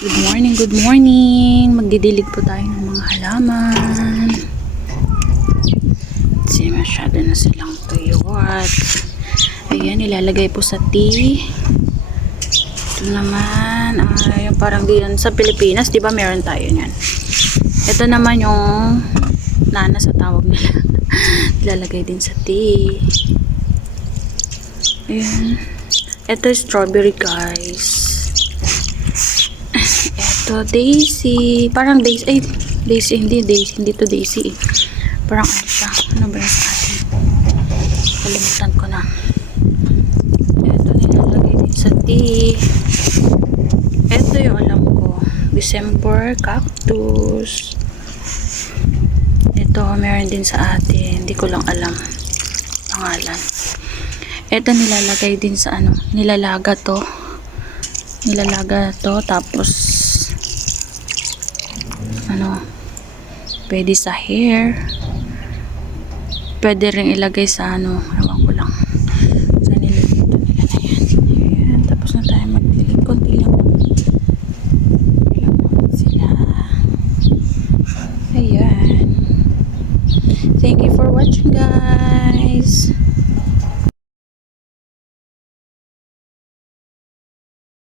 Good morning, good morning. Magdidilig po tayo ng mga halaman. Kasi masyado na silang tuyot. Ayan, ilalagay po sa tea. Ito naman, yung parang diyan sa Pilipinas, di ba meron tayo niyan. Ito naman yung nana sa tawag nila. Ilalagay din sa tea. Ayan. Ito strawberry, guys. Ito, Daisy. Parang Daisy. Ay, Daisy. Hindi Daisy. Hindi to Daisy. Parang ano siya. Ano ba yung sa atin? Kalimutan ko na. Ito, nilalagay din sa tea. Ito yung alam ko. December cactus. Ito, meron din sa atin. Hindi ko lang alam pangalan. Ito, nilalagay din sa ano. Nilalaga to. Tapos ano, pwede sa hair, pwede rin ilagay sa ano, ewan ko lang sa nilagay ito nila na yan. Ayan, tapos na tayo magdilig, konti lang sila. Ayan, thank you for watching, guys.